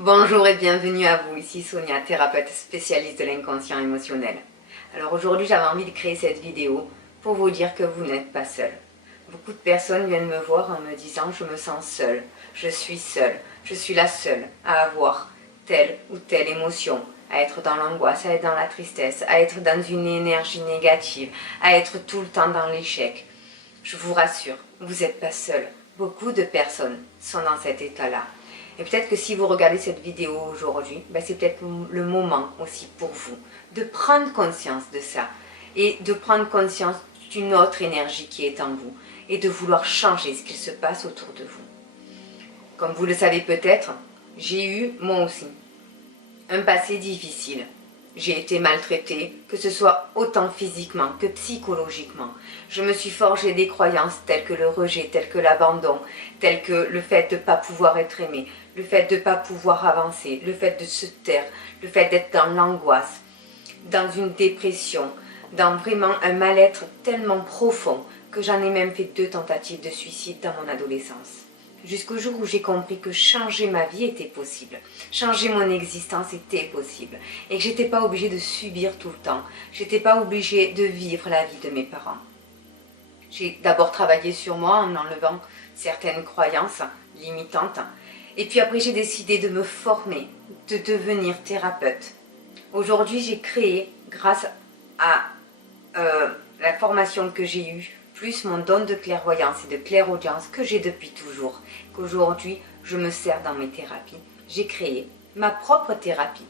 Bonjour et bienvenue à vous, ici Sonia, thérapeute spécialiste de l'inconscient émotionnel. Alors aujourd'hui j'avais envie de créer cette vidéo pour vous dire que vous n'êtes pas seul. Beaucoup de personnes viennent me voir en me disant je me sens seule, je suis la seule à avoir telle ou telle émotion, à être dans l'angoisse, à être dans la tristesse, à être dans une énergie négative, à être tout le temps dans l'échec. Je vous rassure, vous n'êtes pas seul. Beaucoup de personnes sont dans cet état-là. Et peut-être que si vous regardez cette vidéo aujourd'hui, c'est peut-être le moment aussi pour vous de prendre conscience de ça et de prendre conscience d'une autre énergie qui est en vous et de vouloir changer ce qu'il se passe autour de vous. Comme vous le savez peut-être, j'ai eu, moi aussi, un passé difficile. J'ai été maltraitée, que ce soit autant physiquement que psychologiquement. Je me suis forgé des croyances telles que le rejet, telles que l'abandon, telles que le fait de ne pas pouvoir être aimé, le fait de ne pas pouvoir avancer, le fait de se taire, le fait d'être dans l'angoisse, dans une dépression, dans vraiment un mal-être tellement profond que j'en ai même fait 2 tentatives de suicide dans mon adolescence. Jusqu'au jour où j'ai compris que changer ma vie était possible, changer mon existence était possible, et que j'étais pas obligée de subir tout le temps, j'étais pas obligée de vivre la vie de mes parents. J'ai d'abord travaillé sur moi en enlevant certaines croyances limitantes, et puis après j'ai décidé de me former, de devenir thérapeute. Aujourd'hui j'ai créé, grâce à la formation que j'ai eue, plus mon don de clairvoyance et de clairaudience que j'ai depuis toujours, qu'aujourd'hui je me sers dans mes thérapies. J'ai créé ma propre thérapie.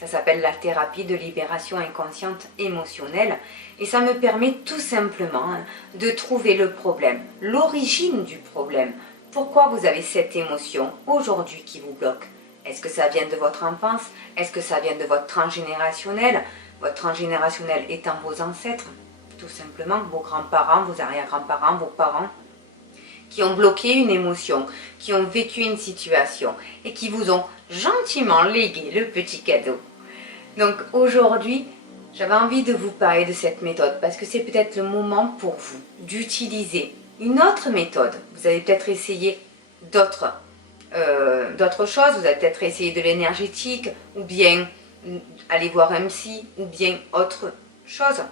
Ça s'appelle la thérapie de libération inconsciente émotionnelle et ça me permet tout simplement de trouver le problème, l'origine du problème. Pourquoi vous avez cette émotion aujourd'hui qui vous bloque? Est-ce que ça vient de votre enfance? Est-ce que ça vient de votre transgénérationnel? Votre transgénérationnel étant vos ancêtres, tout simplement, vos grands-parents, vos arrière-grands-parents, vos parents, qui ont bloqué une émotion, qui ont vécu une situation et qui vous ont gentiment légué le petit cadeau. Donc aujourd'hui, j'avais envie de vous parler de cette méthode parce que c'est peut-être le moment pour vous d'utiliser une autre méthode. Vous avez peut-être essayé d'autres choses, vous avez peut-être essayé de l'énergétique ou bien aller voir un psy ou bien autre chose.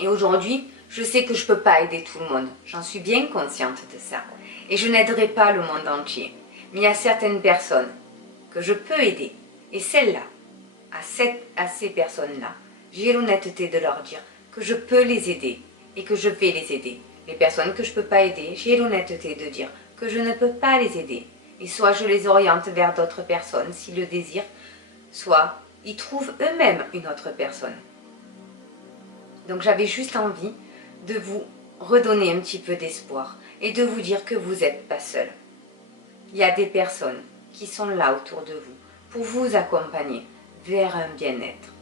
Et aujourd'hui, je sais que je ne peux pas aider tout le monde. J'en suis bien consciente de ça. Et je n'aiderai pas le monde entier. Mais il y a certaines personnes que je peux aider. Et celles-là, à ces personnes-là, j'ai l'honnêteté de leur dire que je peux les aider et que je vais les aider. Les personnes que je ne peux pas aider, j'ai l'honnêteté de dire que je ne peux pas les aider. Et soit je les oriente vers d'autres personnes s'ils le désirent, soit ils trouvent eux-mêmes une autre personne. Donc j'avais juste envie de vous redonner un petit peu d'espoir et de vous dire que vous n'êtes pas seul. Il y a des personnes qui sont là autour de vous pour vous accompagner vers un bien-être.